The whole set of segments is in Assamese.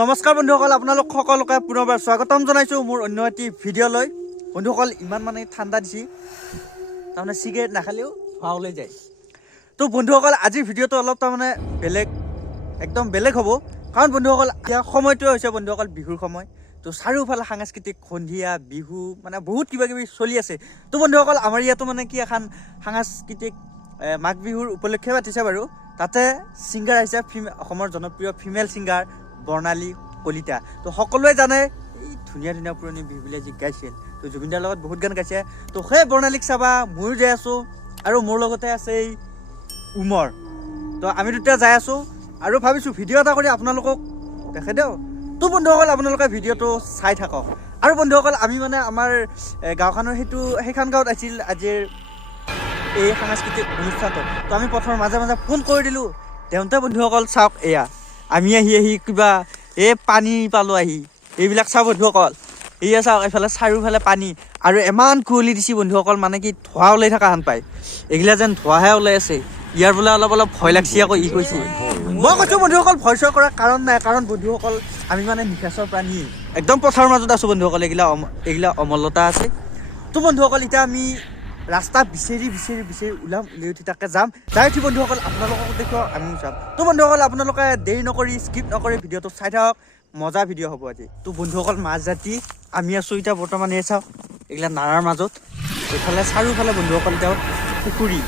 নমস্কাৰ বন্ধুসকল, আপোনালোক সকলোকে পুনৰবাৰ স্বাগতম জনাইছোঁ মোৰ অন্য এটি ভিডিঅ'লৈ। বন্ধুসকল, ইমান মানে ঠাণ্ডা দিছে, তাৰমানে চিগাৰেট নাখালেও ধোঁৱা ওলাই যায়। তো বন্ধুসকল, আজিৰ ভিডিঅ'টো অলপ তাৰমানে বেলেগ, একদম বেলেগ হ'ব। কাৰণ বন্ধুসকল, এতিয়া সময়টোৱে হৈছে বন্ধুসকল বিহুৰ সময়। তো চাৰিওফালে সাংস্কৃতিক সন্ধিয়া বিহু মানে বহুত কিবা কিবি চলি আছে। তো বন্ধুসকল, আমাৰ ইয়াতো মানে কি এখন সাংস্কৃতিক মাঘ বিহুৰ উপলক্ষে পাতিছে বাৰু। তাতে ছিংগাৰ আহিছে, অসমৰ জনপ্ৰিয় ফিমেল ছিংগাৰ বৰ্ণালী কলিতা। তো সকলোৱে জানে এই ধুনীয়া ধুনীয়া পুৰণি বিহুবিলাক যি গাইছিল, তো জুবিনদাৰ লগত বহুত গান গাইছে। তো সেই বৰ্ণালীক চাবা ময়ো যাই আছোঁ, আৰু মোৰ লগতে আছে এই উমৰ। তো আমি দুটা যাই আছোঁ আৰু ভাবিছোঁ ভিডিঅ' এটা কৰি আপোনালোকক দেখাই দিওঁ। তো বন্ধুসকল, আপোনালোকে ভিডিঅ'টো চাই থাকক। আৰু বন্ধুসকল, আমি মানে আমাৰ গাঁওখনৰ সেইখন গাঁৱত আছিল আজিৰ এই সাংস্কৃতিক অনুষ্ঠানটো। তো আমি পথৰ মাজে মাজে ফোন কৰি দিলোঁ। তেওঁতে বন্ধুসকল চাওক, এয়া আমি আহি কিবা পানী পালোঁ আহি, এইবিলাক চাওক বন্ধুসকল। এয়া চাওক, এইফালে চাৰিওফালে পানী আৰু ইমান কুঁৱলী দিছে বন্ধুসকল, মানে কি ধোঁৱা ওলাই থকা হেন পায়। এইগিলা যেন ধোঁৱাহে ওলাই আছে। ইয়াৰ বোলে অলপ ভয় লাগছি আকৌ। ই কৈছে, মই কৈছোঁ বন্ধুসকল ভয় চয় কৰাৰ কাৰণ নাই, কাৰণ বন্ধুসকল আমি মানে নিশাচৰ প্ৰাণী, একদম পথাৰৰ মাজত আছোঁ বন্ধুসকল। এইগিলা অমলতা আছে। তো বন্ধুসকল, এতিয়া আমি ৰাস্তা বিচাৰি ওলাই উঠি তাকে যাম। যাই উঠি বন্ধুসকল আপোনালোকক দেখুৱাওক, আমিও যাম। তো বন্ধুসকল, আপোনালোকে দেৰি নকৰি স্কিপ নকৰি ভিডিঅ'টো চাই থাকক, মজা ভিডিঅ' হ'ব আজি। তো বন্ধুসকল, মাছ জাতি আমি আছোঁ এতিয়া বৰ্তমান এই চাওক এইগিলা নাৰাৰ মাজত। এইফালে চাৰিওফালে বন্ধুসকল এতিয়া পুখুৰী,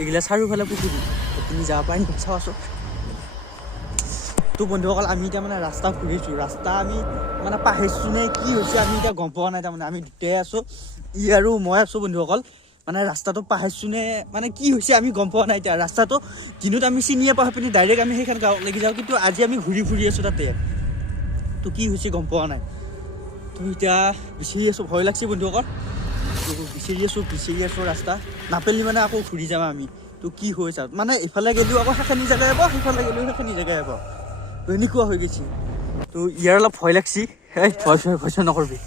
এইগিলা চাৰিওফালে পুখুৰী, আপুনি যাব পাৰিম চাওঁচোন। তো বন্ধুসকল, আমি এতিয়া মানে ৰাস্তা ঘূৰিছোঁ, ৰাস্তা আমি মানে পাহৰিছোঁ নে কি হৈছে আমি এতিয়া গম পোৱা নাই। তাৰমানে আমি দুটাই আছোঁ, ই আৰু মই আছোঁ বন্ধুসকল। মানে ৰাস্তাটো পাহৰিছোঁ নে মানে কি হৈছে আমি গম পোৱা নাই। এতিয়া ৰাস্তাটো দিনত আমি চিনিয়ে পাওঁ পিনি ডাইৰেক্ট আমি সেইখন গাঁৱত লাগি যাওঁ, কিন্তু আজি আমি ঘূৰি আছোঁ তাতে। তো কি হৈছে গম পোৱা নাই। তো এতিয়া বিচাৰি আছোঁ, ভয় লাগছে বন্ধুসকল। তো বিচাৰি আছোঁ ৰাস্তা নাপালি মানে আকৌ ঘূৰি যাম আমি। তো কি হৈ চাওক, মানে ইফালে গ'লেও আকৌ সেইখিনি জেগাই পাব, সিফালে গ'লেও সেইখিনি জেগাই পাব। তো এনেকুৱা হৈ গৈছে। তো ইয়াৰ অলপ ভয় লাগছি। ভয় চয় নকৰিবি।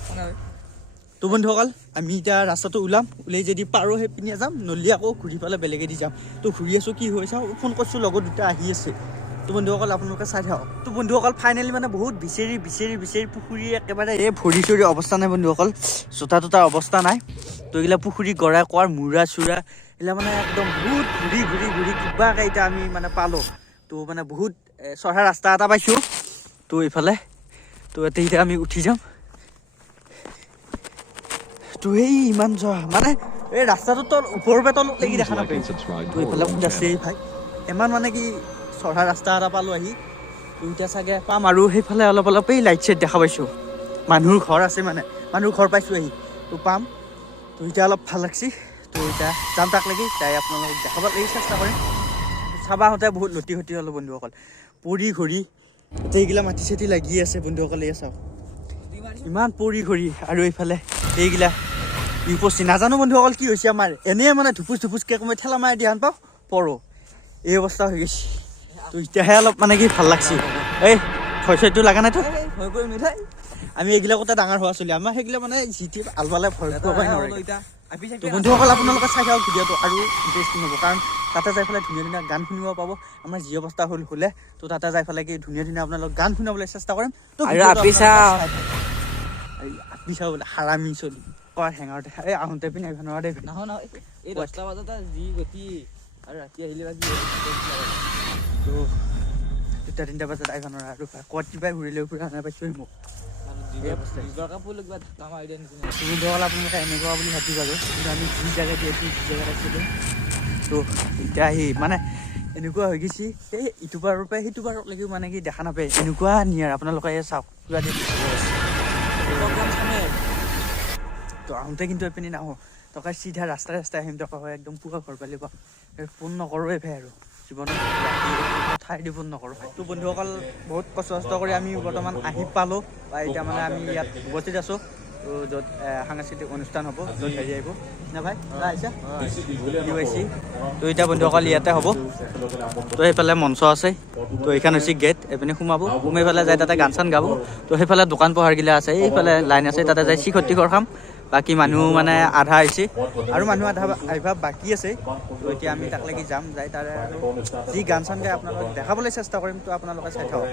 তো বন্ধুসকল, আমি এতিয়া ৰাস্তাটো ওলাই যদি পাৰোঁ সেইপিনে যাম, নলি আকৌ ঘূৰি পেলাই বেলেগেদি যাম। তো ঘূৰি আছোঁ, কি হৈ চাওঁ, ফোন কৰিছোঁ, লগত দুটা আহি আছে। তো বন্ধুসকল, আপোনালোকে চাই থাকক। তো বন্ধুসকল, ফাইনেলি মানে বহুত বিচাৰি পুখুৰী একেবাৰে ভৰি চৰি অৱস্থা নাই বন্ধুসকল, জোতা তোতাৰ অৱস্থা নাই। তো এইগিলা পুখুৰী গৰা কোৱাৰ মূৰা চূৰা এইগিলা মানে একদম বহুত ঘূৰি কিবাকৈ এতিয়া আমি মানে পালোঁ। তো মানে বহুত চঢ়া ৰাস্তা এটা পাইছোঁ। তো এইফালে তো এতিয়া আমি উঠি যাম। তো এই ইমান মানে এই ৰাস্তাটো তল ওপৰৰ পৰা তলত লাগি দেখা নাপায়। তো এইফালে আছে এই ভাই, ইমান মানে কি চঢ়া ৰাস্তা এটা পালোঁ আহি। তো এতিয়া চাগে পাম আৰু সেইফালে অলপ এই লাইট চাইট দেখা পাইছোঁ, মানুহৰ ঘৰ আছে, মানে মানুহৰ ঘৰ পাইছোঁ আহি। তো পাম। তো এতিয়া অলপ ভাল লাগছি। তো এতিয়া যাম তাক লাগি, তাই আপোনালোকক দেখাব লাগি চেষ্টা কৰিম। চাবা আহোঁতে বহুত লটি হ'লোঁ বন্ধুসকল, পৰি ঘূৰি এতিয়া এইগিলা মাটি চাটি লাগি আছে বন্ধুসকল। এই চাওক ইমান পৰি ঘূৰি, আৰু এইফালে এইগিলা পচি নাজানো বন্ধুসকল কি হৈছে আমাৰ। এনেই মানে ধুপুচকৈ মই ঠেলা মাৰি দিয়া পাওঁ পৰো, এই অৱস্থা হৈ গৈছে। তো এতিয়াহে অলপ মানে কি ভাল লাগছে। এই ভয় চয়টো লগা নাইতো, ভয় কৰি মিঠাই আমি এইগিলাকতে ডাঙৰ হোৱা চলি, আমাৰ সেইগিলা মানে যিটি আলবালে ভয় কৰিবই নোৱাৰে। তো বন্ধুসকল, আপোনালোকে চাই থাকক ভিডিঅ'টো, আৰু ইণ্টাৰেষ্টিং হ'ব, কাৰণ তাতে যাই পেলাই ধুনীয়া গান শুনিব পাব। আমাৰ যি অৱস্থা হ'লে তো তাতে যাই পেলাই কি ধুনীয়া আপোনালোক গান শুনাবলৈ চেষ্টা কৰিম। তো আপি চাওঁ বোলে হাৰামি চলি কয় হেঙাৰতে এই আহোঁতে পিনে নহয় এই 10টা বজাতে যি গতি, আৰু ৰাতি আহিলে বাকি তো 2-3টা বজাত আহিব নোৱাৰা। আৰু ক'ত কিবা ঘূৰিলেও ফুৰা নাপাইছোঁ মোক। আপোনালোকে এনেকুৱা বুলি ভাবি বাৰু, কিন্তু আমি যি জেগাত আছিলোঁ। তো এতিয়া আহি মানে এনেকুৱা হৈ গৈছে, এই ইটো পাৰৰ পৰা সেইটো পাৰলৈকেও মানে কি দেখা নাপায়, এনেকুৱা নিয়াৰ। আপোনালোকে চাওক কিবা তো আহোঁতে কিন্তু এইপিনে নাহোঁ, টকা চিধা ৰাস্তাই আহিম। টকা হয় একদম পুৱা ঘৰ পালি পা ফোন নকৰোঁৱে ভাই, আৰু জীৱনত ঠাই দি ফোন নকৰোঁ। তো বন্ধুসকল, বহুত কষ্ট কৰি আমি বৰ্তমান আহি পালোঁ, বা এতিয়া মানে আমি ইয়াত উপস্থিত আছোঁ। তো য'ত সাংস্কৃতিক অনুষ্ঠান হ'ব, য'ত হেৰি আহিব না ভাই আহিছে তো এতিয়া বন্ধুসকল ইয়াতে হ'ব। তো সেইফালে মঞ্চ আছে, তো এইখন হৈছে গেট, এইপিনে সোমাই পেলাই যায় তাতে গান চান গাব। তো সেইফালে দোকান পোহাৰগিলা আছে, এইফালে লাইন আছে, তাতে যাই শিখৰ খাম, বাকী মানুহ মানে আধা আহিছে আৰু মানুহ আধা আহিবা বাকী আছে তো এতিয়া আমি তাক লাগি যাম যাই তাৰে আৰু যি গান চান গাই আপোনালোকক দেখাবলৈ চেষ্টা কৰিম তো আপোনালোকে চাই থাকক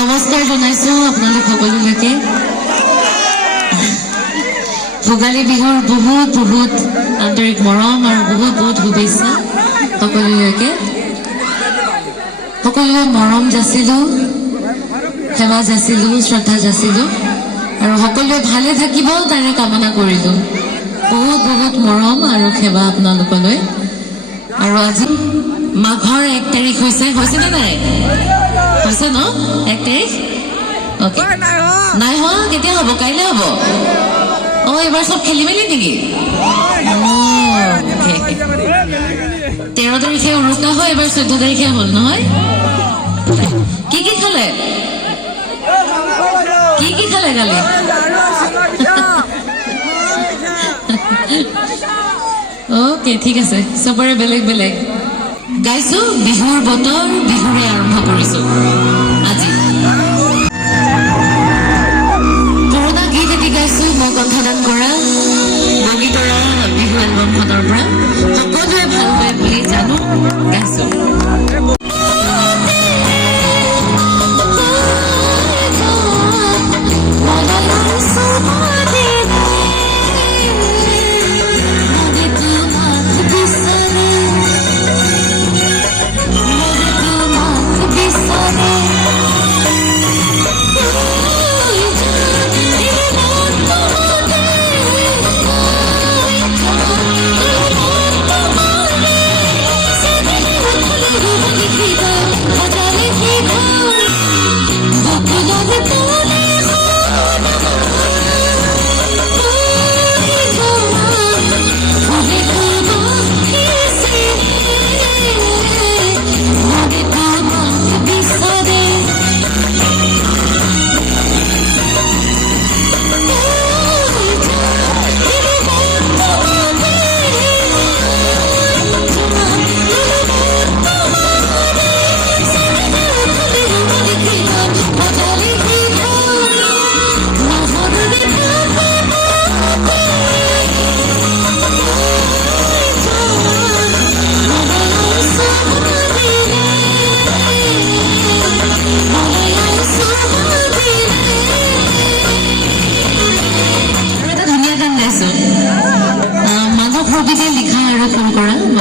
নমস্কাৰ জনাইছো আপোনালোক সকলোলৈকে ভোগালী বিহুৰ বহুত বহুত আন্তৰিক মৰম আৰু বহুত বহুত শুভেচ্ছা সকলোলৈকে সকলোৱে মৰম যাচিলোঁ সেৱা যাচিলোঁ শ্ৰদ্ধা যাচিলোঁ আৰু সকলোৱে ভালে থাকিব তাৰে কামনা কৰিলোঁ বহুত বহুত মৰম আৰু সেৱা আপোনালোকলৈ আৰু আজি মাঘৰ 1 তাৰিখ হৈছেনে নাই হৈছে ন 1 তাৰিখ অ'কে নাই হোৱা কেতিয়া হ'ব কাইলৈ হ'ব অঁ এইবাৰ চব খেলি মেলি নেকি 13 তাৰিখে উৰুকা হয় এইবাৰ 14 তাৰিখে হ'ল নহয় কি খালে কি খালে কালি অ'কে ঠিক আছে চবৰে বেলেগ বেলেগ গাইছো বিহুৰ বতৰ বিহুৰে আৰম্ভ কৰিছো আজি পুৰণা গীত এটি গাইছো মই কণ্ঠদান কৰা বগীতৰা বিহু এলবামখনৰ পৰা সকলোৱে ভাল পায় বুলি জানো গাইছো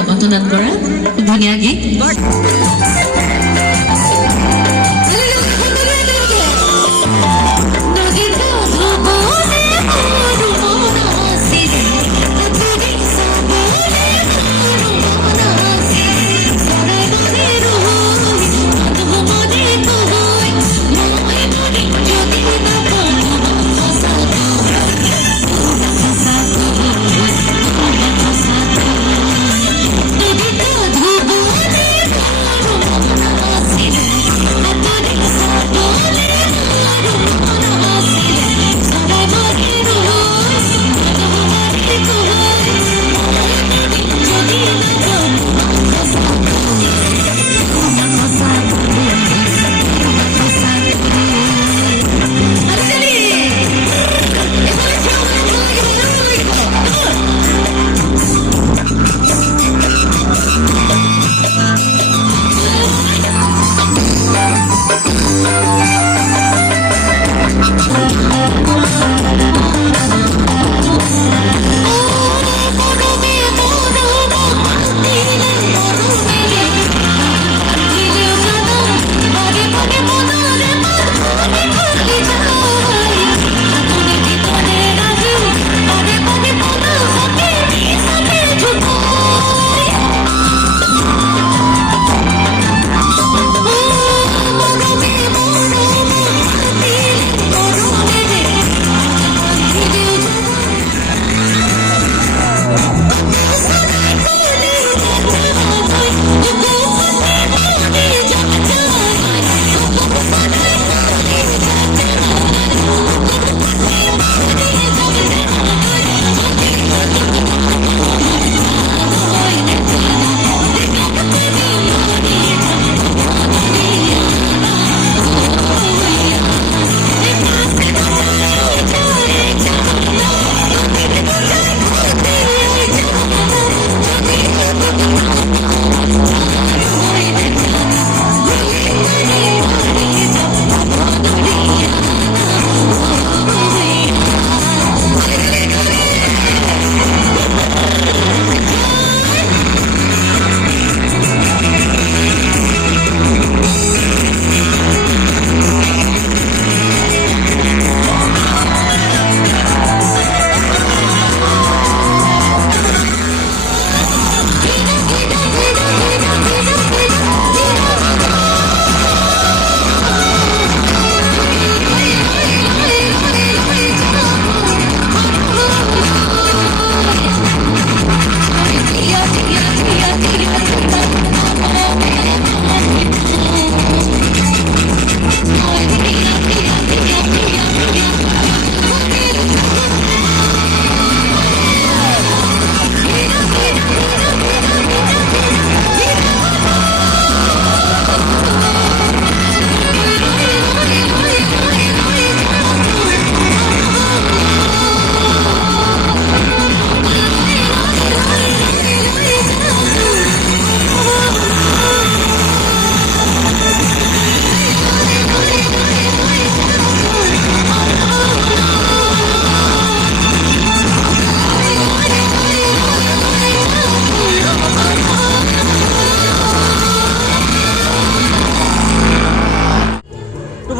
কণ্ঠদান কৰা ধুনীয়া গীত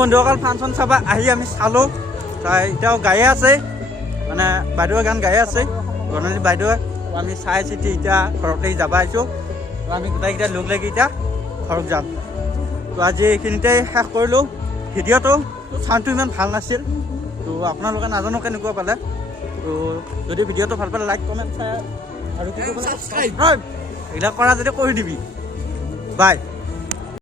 বন্ধুসকল ফাংচন চাব আহি আমি চালোঁ চাই এতিয়াও গায়ে আছে মানে বাইদেৱে গান গায়ে আছে ৰণালী বাইদেৱে আমি চাই চিতি এতিয়া ঘৰতে যাব আহিছোঁ আমি গোটেইকেইটা লগ লাগি এতিয়া ঘৰত যাম তো আজি এইখিনিতে শেষ কৰিলোঁ ভিডিঅ'টো চাউণ্ডটো ইমান ভাল নাছিল তো আপোনালোকে নাজানো কেনেকুৱা পালে তো যদি ভিডিঅ'টো ভাল পালে লাইক কমেণ্ট শ্বেয়াৰ আৰু কি কৰিব লাগে? এইবিলাক কৰা যদি কৰি দিবি বাই